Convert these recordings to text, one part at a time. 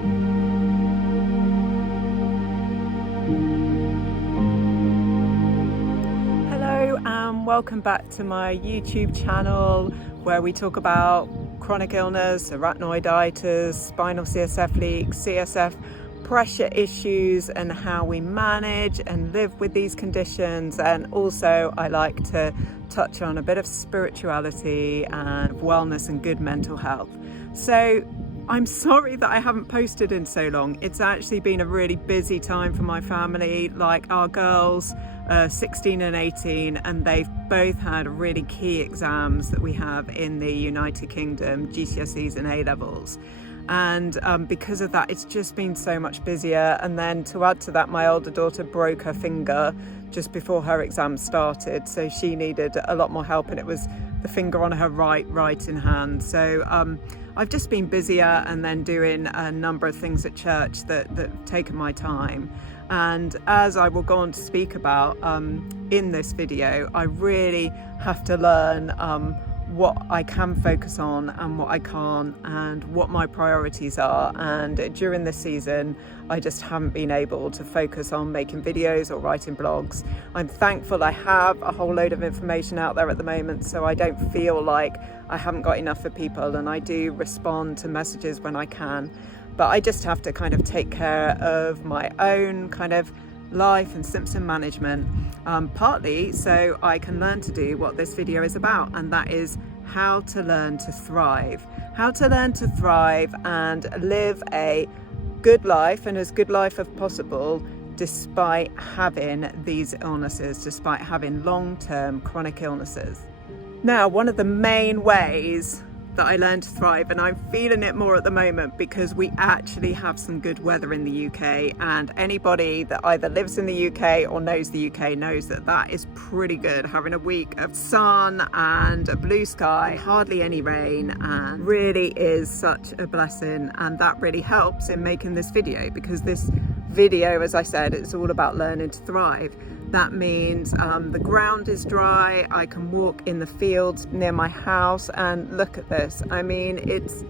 Hello and welcome back to my YouTube channel where we talk about chronic illness, arachnoiditis, spinal CSF leaks, CSF pressure issues and how we manage and live with these conditions. And also I like to touch on a bit of spirituality and wellness and good mental health. So I'm sorry that I haven't posted in so long. It's actually been a really busy time for my family. Like our girls, 16 and 18, and they've both had really key exams that we have in the United Kingdom, GCSEs and A-levels. And because of that, it's just been so much busier. And then to add to that, my older daughter broke her finger just before her exam started. So she needed a lot more help, and it was the finger on her right in hand. So I've just been busier and then doing a number of things at church that have taken my time. And as I will go on to speak about in this video, I really have to learn what I can focus on and what I can't, and what my priorities are. And during this season, I just haven't been able to focus on making videos or writing blogs. I'm thankful I have a whole load of information out there at the moment, so I don't feel like I haven't got enough for people, and I do respond to messages when I can. But I just have to kind of take care of my own kind of life and symptom management, partly so I can learn to do what this video is about, and that is how to learn to thrive. How to learn to thrive and live a good life, and as good life as possible, despite having these illnesses, despite having long-term chronic illnesses. Now, one of the main ways that I learned to thrive, and I'm feeling it more at the moment because we actually have some good weather in the UK, and anybody that either lives in the UK or knows the UK knows that that is pretty good. Having a week of sun and a blue sky, hardly any rain, and really is such a blessing. And that really helps in making this video, because this video, as I said, it's all about learning to thrive. That means the ground is dry, I can walk in the fields near my house, and look at this. I mean, it's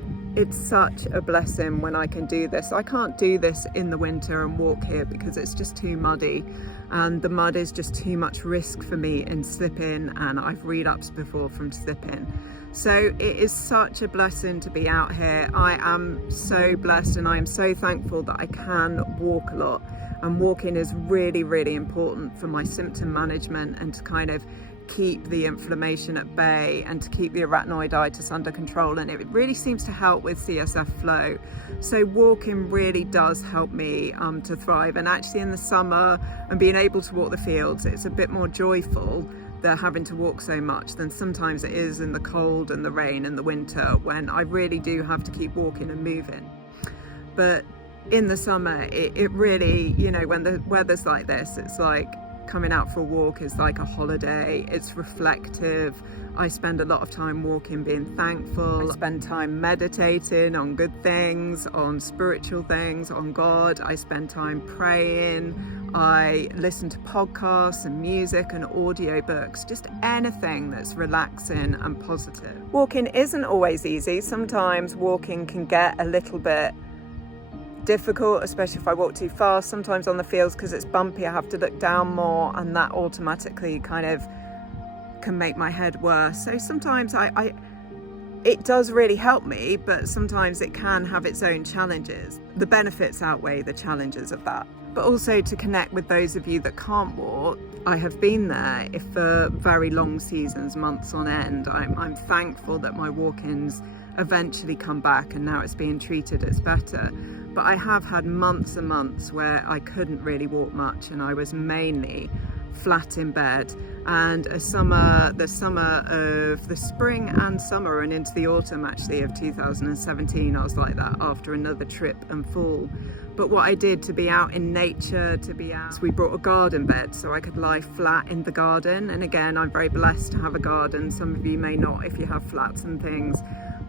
such a blessing when I can do this. I can't do this in the winter and walk here because it's just too muddy, and the mud is just too much risk for me in slipping, and I've relapsed before from slipping. So it is such a blessing to be out here. I am so blessed, and I am so thankful that I can walk a lot. And walking is really, really important for my symptom management, and to kind of keep the inflammation at bay and to keep the arachnoiditis under control. And it really seems to help with CSF flow. So walking really does help me to thrive. And actually in the summer and being able to walk the fields, it's a bit more joyful than having to walk so much than sometimes it is in the cold and the rain and the winter, when I really do have to keep walking and moving. But in the summer, it really, you know, when the weather's like this, it's like coming out for a walk is like a holiday. It's reflective. I spend a lot of time walking, being thankful. I spend time meditating on good things, on spiritual things, on God. I spend time praying. I listen to podcasts and music and audiobooks, just anything that's relaxing and positive. Walking isn't always easy. Sometimes walking can get a little bit difficult, especially if I walk too fast. Sometimes on the fields, because it's bumpy, I have to look down more, and that automatically kind of can make my head worse. So sometimes it does really help me, but sometimes it can have its own challenges. The benefits outweigh the challenges of that. But also to connect with those of you that can't walk, I have been there for very long seasons, months on end. I'm thankful that my walk-ins eventually come back, and now it's being treated as better. But I have had months and months where I couldn't really walk much, and I was mainly flat in bed. And the spring and summer and into the autumn actually of 2017, I was like that after another trip and fall. But what I did to be out in nature, we brought a garden bed so I could lie flat in the garden. And again, I'm very blessed to have a garden. Some of you may not if you have flats and things.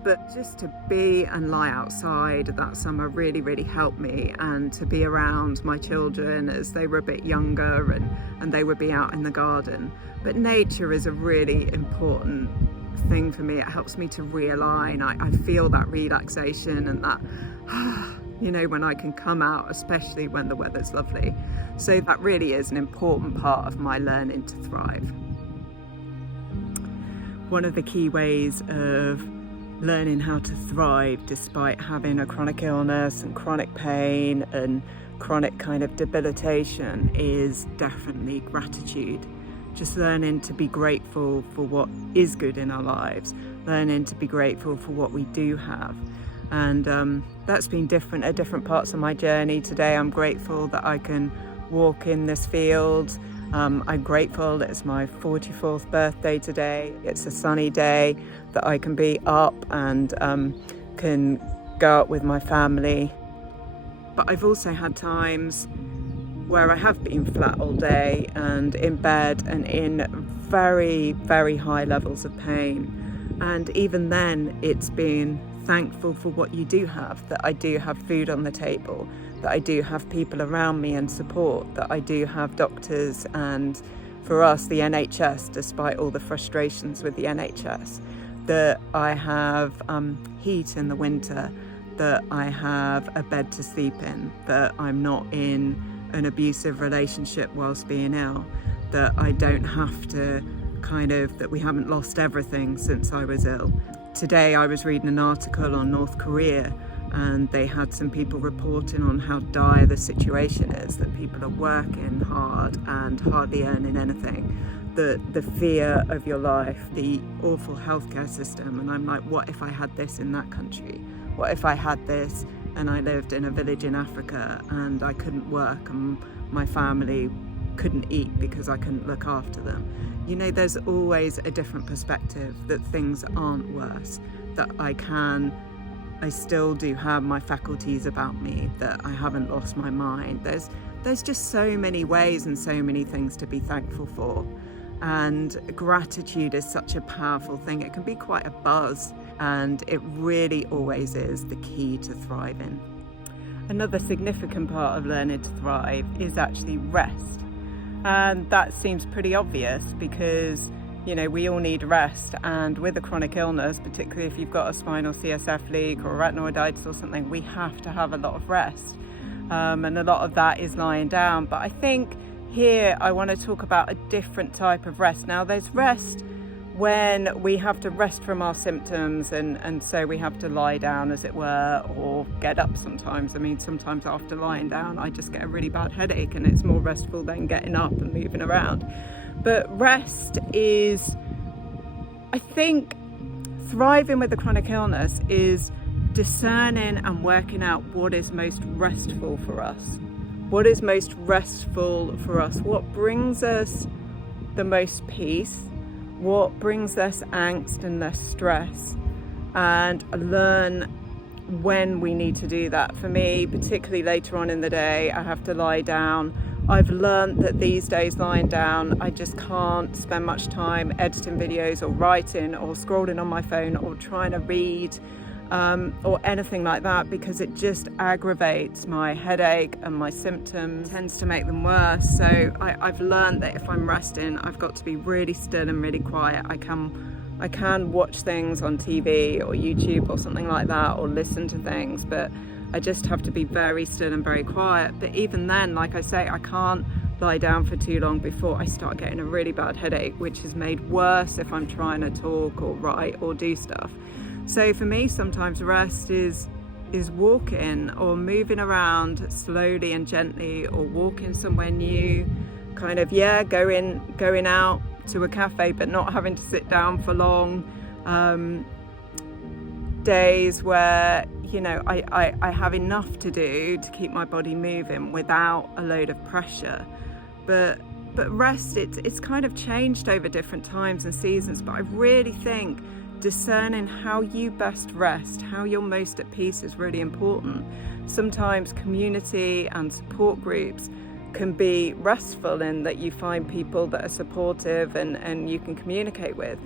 But just to be and lie outside that summer really, really helped me, and to be around my children as they were a bit younger and they would be out in the garden. But nature is a really important thing for me. It helps me to realign. I feel that relaxation and that you know, when I can come out, especially when the weather's lovely. So that really is an important part of my learning to thrive. One of the key ways of learning how to thrive despite having a chronic illness and chronic pain and chronic kind of debilitation is definitely gratitude. Just learning to be grateful for what is good in our lives, learning to be grateful for what we do have. And that's been different at different parts of my journey. Today I'm grateful that I can walk in this field. I'm grateful that it's my 44th birthday today. It's a sunny day that I can be up and can go out with my family. But I've also had times where I have been flat all day and in bed and in very, very high levels of pain. And even then, it's been thankful for what you do have, that I do have food on the table, that I do have people around me and support, that I do have doctors and, for us, the NHS, despite all the frustrations with the NHS, that I have heat in the winter, that I have a bed to sleep in, that I'm not in an abusive relationship whilst being ill, that I don't have to that we haven't lost everything since I was ill. Today I was reading an article on North Korea, and they had some people reporting on how dire the situation is, that people are working hard and hardly earning anything, the fear of your life, the awful healthcare system. And I'm like, what if I had this in that country? What if I had this and I lived in a village in Africa and I couldn't work and my family couldn't eat because I couldn't look after them? You know, there's always a different perspective, that things aren't worse, that I still do have my faculties about me, that I haven't lost my mind. There's just so many ways and so many things to be thankful for. And gratitude is such a powerful thing. It can be quite a buzz, and it really always is the key to thriving. Another significant part of learning to thrive is actually rest. And that seems pretty obvious because, you know, we all need rest. And with a chronic illness, particularly if you've got a spinal CSF leak or arachnoiditis or something, we have to have a lot of rest. And a lot of that is lying down. But I think here I want to talk about a different type of rest. Now, there's rest when we have to rest from our symptoms, and so we have to lie down, as it were, or get up sometimes. I mean, sometimes after lying down I just get a really bad headache, and it's more restful than getting up and moving around. But rest is, I think, thriving with a chronic illness is discerning and working out what is most restful for us. What is most restful for us? What brings us the most peace? What brings less angst and less stress? And learn when we need to do that. For me, particularly later on in the day, I have to lie down. I've learned that these days lying down, I just can't spend much time editing videos or writing or scrolling on my phone or trying to read or anything like that, because it just aggravates my headache and my symptoms, tends to make them worse. So I've learned that if I'm resting, I've got to be really still and really quiet. I can watch things on TV or YouTube or something like that, or listen to things, but I just have to be very still and very quiet. But even then, like I say, I can't lie down for too long before I start getting a really bad headache, which is made worse if I'm trying to talk or write or do stuff. So for me, sometimes rest is walking or moving around slowly and gently, or walking somewhere new, kind of, going out to a cafe but not having to sit down for long. Days where, you know, I have enough to do to keep my body moving without a load of pressure. But rest, it's kind of changed over different times and seasons, but I really think discerning how you best rest, how you're most at peace, is really important. Sometimes community and support groups can be restful in that you find people that are supportive and you can communicate with.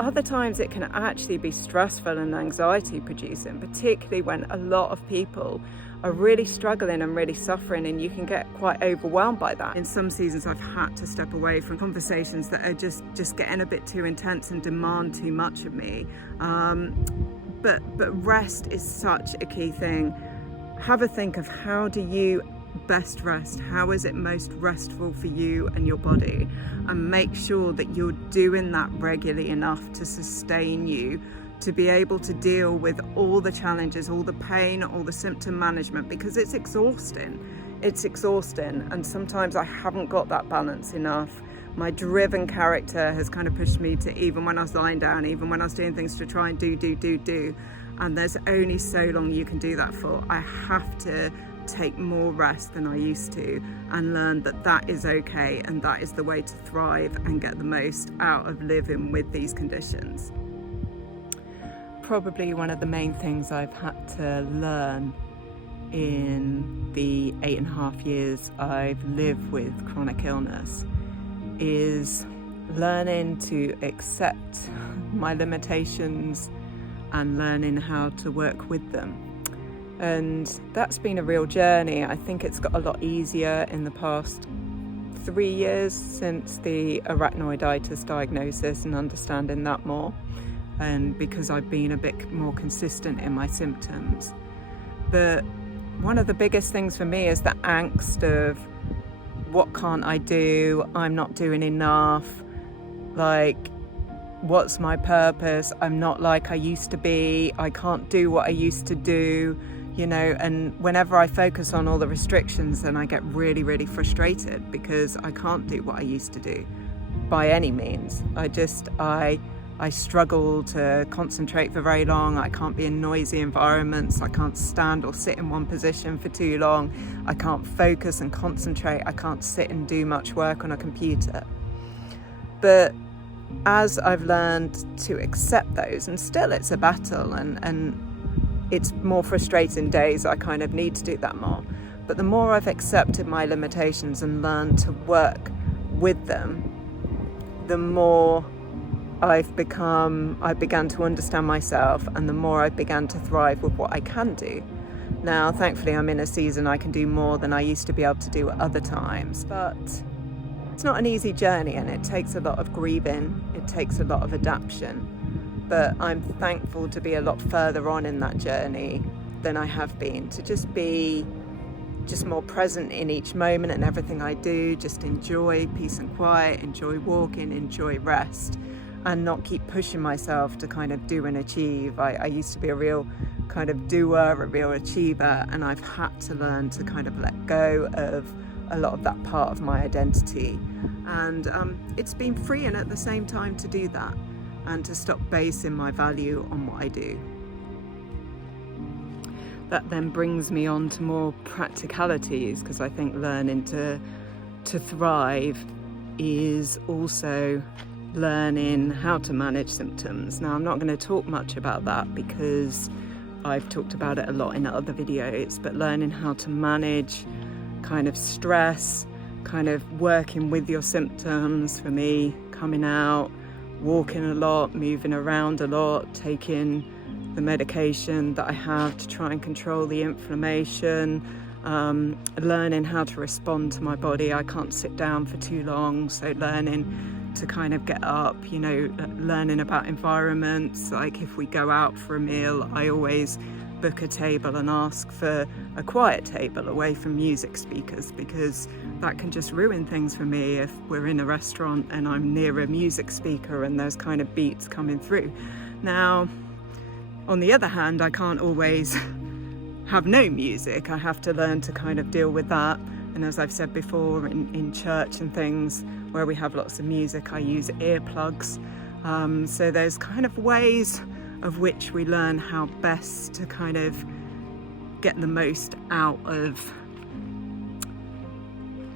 Other times it can actually be stressful and anxiety producing, particularly when a lot of people are really struggling and really suffering, and you can get quite overwhelmed by that. In some seasons I've had to step away from conversations that are just getting a bit too intense and demand too much of me. But rest is such a key thing. have a think of how do you best rest, how is it most restful for you and your body, and make sure that you're doing that regularly enough to sustain you to be able to deal with all the challenges, all the pain, all the symptom management, because it's exhausting. It's exhausting, and sometimes I haven't got that balance enough. My driven character has kind of pushed me to, even when I was lying down, even when I was doing things to try and do, and there's only so long you can do that for. I have to take more rest than I used to, and learn that that is okay, and that is the way to thrive and get the most out of living with these conditions. Probably one of the main things I've had to learn in the 8.5 years I've lived with chronic illness is learning to accept my limitations and learning how to work with them. And that's been a real journey. I think it's got a lot easier in the past 3 years since the arachnoiditis diagnosis and understanding that more, and because I've been a bit more consistent in my symptoms. But one of the biggest things for me is the angst of what can't I do? I'm not doing enough. Like, what's my purpose? I'm not like I used to be. I can't do what I used to do, you know. And whenever I focus on all the restrictions, then I get really, really frustrated because I can't do what I used to do by any means. I struggle to concentrate for very long. I can't be in noisy environments. I can't stand or sit in one position for too long. I can't focus and concentrate. I can't sit and do much work on a computer. But as I've learned to accept those, and still it's a battle, and it's more frustrating days, I kind of need to do that more. But the more I've accepted my limitations and learned to work with them, the more I began to understand myself, and the more I began to thrive with what I can do. Now, thankfully, I'm in a season I can do more than I used to be able to do at other times, but it's not an easy journey, and it takes a lot of grieving, it takes a lot of adaptation. But I'm thankful to be a lot further on in that journey than I have been, to just be more present in each moment and everything I do, just enjoy peace and quiet, enjoy walking, enjoy rest, and not keep pushing myself to kind of do and achieve. I used to be a real kind of doer, a real achiever, and I've had to learn to kind of let go of a lot of that part of my identity. And it's been freeing at the same time to do that, and to stop basing my value on what I do. That then brings me on to more practicalities, because I think learning to thrive is also learning how to manage symptoms. Now, I'm not going to talk much about that because I've talked about it a lot in other videos, but learning how to manage kind of stress, kind of working with your symptoms, for me, coming out, walking a lot, moving around a lot, taking the medication that I have to try and control the inflammation, learning how to respond to my body. I can't sit down for too long, so learning to kind of get up, you know, learning about environments. Like if we go out for a meal, I always book a table and ask for a quiet table away from music speakers, because that can just ruin things for me if we're in a restaurant and I'm near a music speaker and there's kind of beats coming through. Now, on the other hand, I can't always have no music. I have to learn to kind of deal with that. And as I've said before, in church and things where we have lots of music, I use earplugs. So there's kind of ways of which we learn how best to kind of get the most out of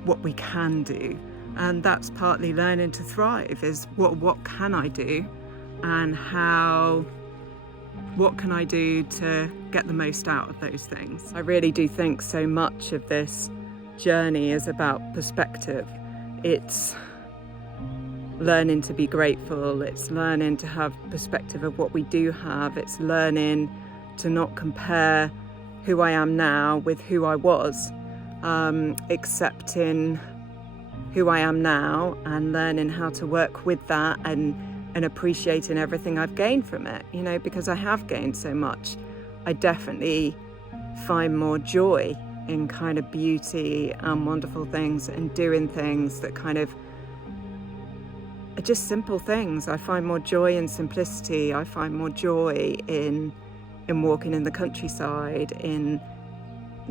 what we can do. And that's partly learning to thrive, is what can I do, and what can I do to get the most out of those things. I really do think so much of this journey is about perspective. It's learning to be grateful, it's learning to have perspective of what we do have, it's learning to not compare who I am now with who I was, accepting who I am now and learning how to work with that, and appreciating everything I've gained from it, you know, because I have gained so much. I definitely find more joy in kind of beauty and wonderful things and doing things that kind of are just simple things. I find more joy in simplicity. I find more joy in walking in the countryside, in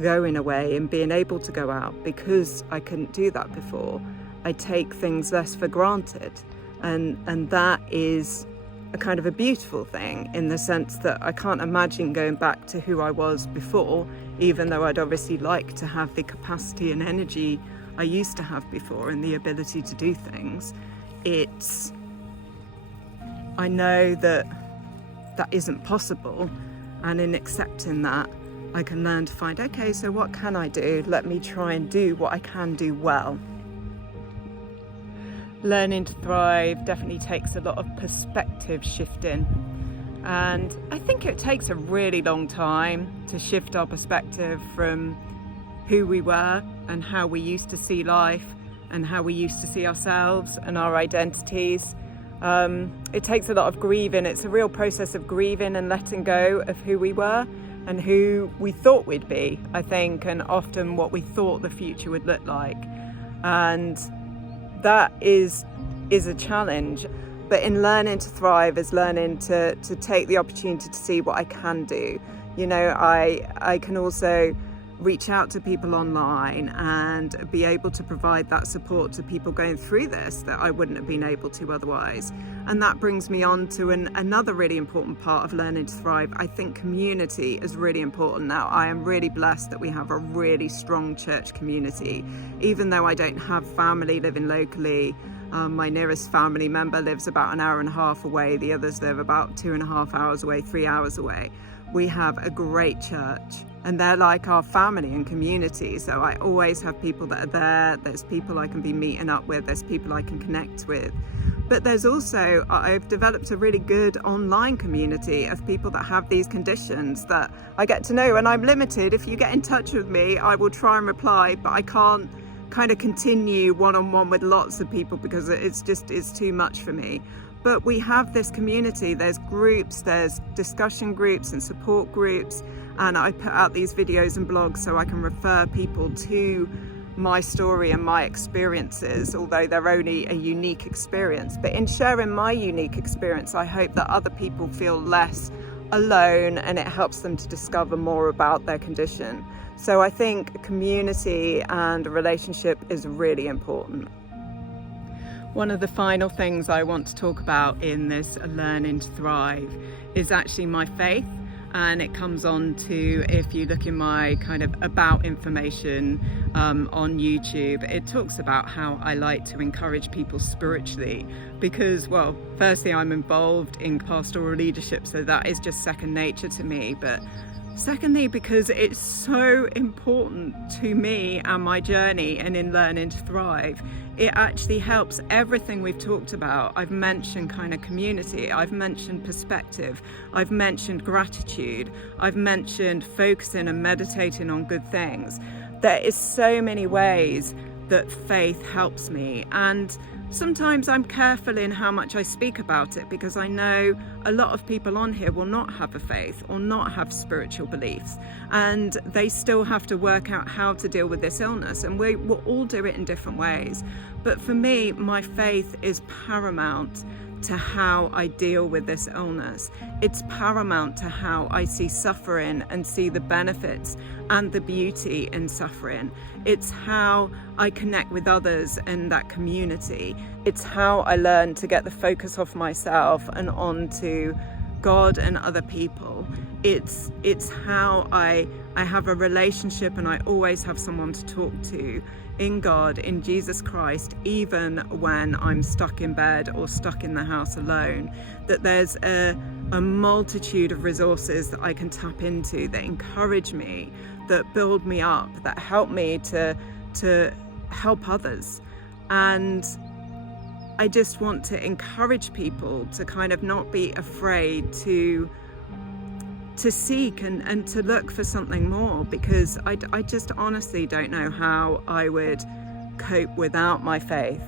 going away and being able to go out, because I couldn't do that before. I take things less for granted, and that is a kind of a beautiful thing, in the sense that I can't imagine going back to who I was before, even though I'd obviously like to have the capacity and energy I used to have before and the ability to do things. I know that isn't possible, and in accepting that, I can learn to find, okay, so what can I do? Let me try and do what I can do well. Learning to thrive definitely takes a lot of perspective shifting, and I think it takes a really long time to shift our perspective from who we were and how we used to see life and how we used to see ourselves and our identities. It takes a lot of grieving. It's a real process of grieving and letting go of who we were and who we thought we'd be, I think, and often what we thought the future would look like. And that is a challenge. But in learning to thrive is learning to take the opportunity to see what I can do. You know, I can also reach out to people online and be able to provide that support to people going through this that I wouldn't have been able to otherwise. And that brings me on to another really important part of learning to thrive. I think community is really important now. I am really blessed that we have a really strong church community. Even though I don't have family living locally, my nearest family member lives about an hour and a half away. The others live about 2.5 hours away, 3 hours away. We have a great church, and they're like our family and community. So I always have people that are there. There's people I can be meeting up with. There's people I can connect with. But there's also, I've developed a really good online community of people that have these conditions that I get to know, and I'm limited. If you get in touch with me, I will try and reply, but I can't kind of continue one-on-one with lots of people because it's too much for me. But we have this community. There's groups, there's discussion groups and support groups, and I put out these videos and blogs so I can refer people to my story and my experiences, although they're only a unique experience. But in sharing my unique experience, I hope that other people feel less alone, and it helps them to discover more about their condition. So I think community and a relationship is really important. One of the final things I want to talk about in this Learning to Thrive is actually my faith. And it comes on to, if you look in my kind of about information on YouTube, it talks about how I like to encourage people spiritually because, well, firstly, I'm involved in pastoral leadership, so that is just second nature to me. But secondly, because it's so important to me and my journey and in learning to thrive. It actually helps everything we've talked about. I've mentioned kind of community, I've mentioned perspective, I've mentioned gratitude, I've mentioned focusing and meditating on good things. There is so many ways that faith helps me, and sometimes I'm careful in how much I speak about it because I know a lot of people on here will not have a faith or not have spiritual beliefs, and they still have to work out how to deal with this illness, and we will all do it in different ways. But for me, my faith is paramount to how I deal with this illness. It's paramount to how I see suffering and see the benefits and the beauty in suffering. It's how I connect with others in that community. It's how I learn to get the focus off myself and onto God and other people. It's how I have a relationship, and I always have someone to talk to in God, in Jesus Christ, even when I'm stuck in bed or stuck in the house alone. That there's a multitude of resources that I can tap into that encourage me, that build me up, that help me to help others. And I just want to encourage people to kind of not be afraid to seek and to look for something more, because I just honestly don't know how I would cope without my faith,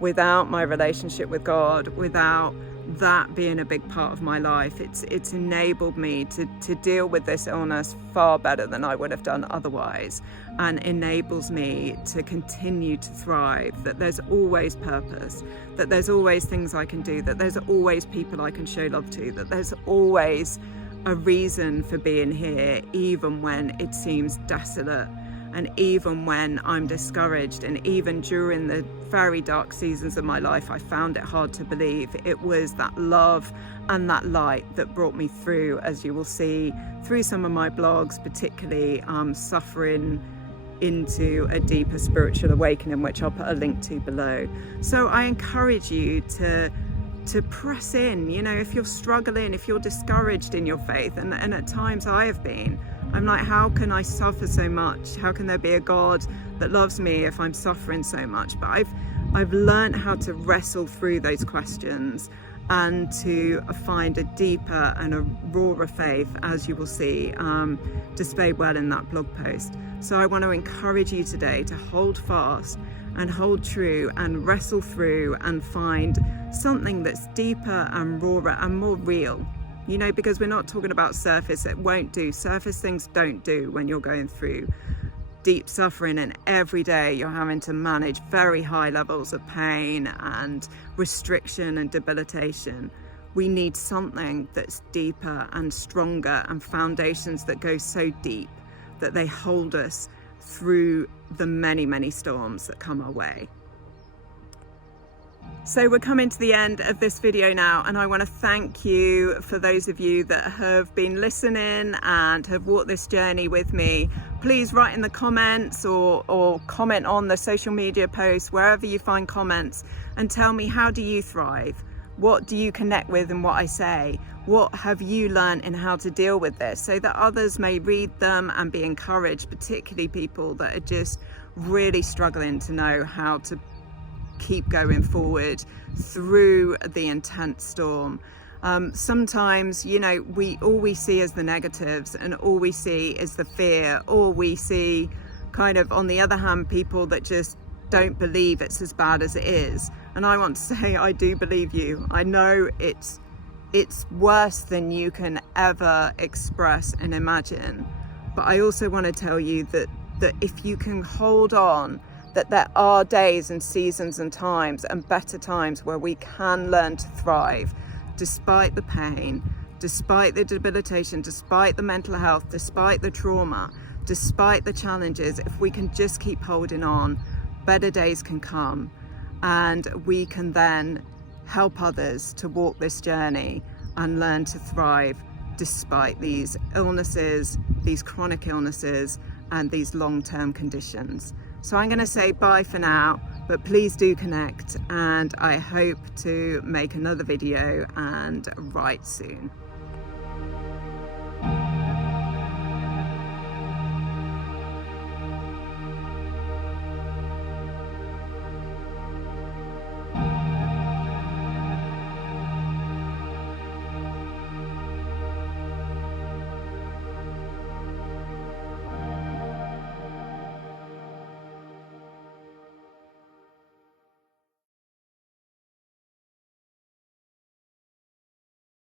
without my relationship with God, without that being a big part of my life, it's enabled me to deal with this illness far better than I would have done otherwise, and enables me to continue to thrive, that there's always purpose, that there's always things I can do, that there's always people I can show love to, that there's always a reason for being here, even when it seems desolate, and even when I'm discouraged, and even during the very dark seasons of my life I found it hard to believe. It was that love and that light that brought me through, as you will see through some of my blogs, particularly suffering into a deeper spiritual awakening, which I'll put a link to below. So I encourage you to press in. You know, if you're struggling, if you're discouraged in your faith, and at times I have been, I'm like, how can I suffer so much? How can there be a God that loves me if I'm suffering so much? But I've learned how to wrestle through those questions and to find a deeper and a rawer faith, as you will see displayed well in that blog post. So I want to encourage you today to hold fast and hold true and wrestle through and find something that's deeper and rawer and more real. You know, because we're not talking about surface. It won't do. Surface things don't do when you're going through deep suffering, and every day you're having to manage very high levels of pain and restriction and debilitation. We need something that's deeper and stronger, and foundations that go so deep that they hold us through the many, many storms that come our way. So we're coming to the end of this video now, and I want to thank you for those of you that have been listening and have walked this journey with me. Please write in the comments or comment on the social media posts, wherever you find comments, and tell me, how do you thrive? What do you connect with in what I say? What have you learned in how to deal with this, so that others may read them and be encouraged, particularly people that are just really struggling to know how to keep going forward through the intense storm. Sometimes, you know, all we see is the negatives, and all we see is the fear, or we see kind of, on the other hand, people that just don't believe it's as bad as it is. And I want to say, I do believe you. I know it's worse than you can ever express and imagine, but I also want to tell you that if you can hold on, that there are days and seasons and times and better times where we can learn to thrive despite the pain, despite the debilitation, despite the mental health, despite the trauma, despite the challenges. If we can just keep holding on, better days can come, and we can then help others to walk this journey and learn to thrive despite these illnesses, these chronic illnesses, and these long-term conditions. So I'm going to say bye for now, but please do connect, and I hope to make another video and write soon.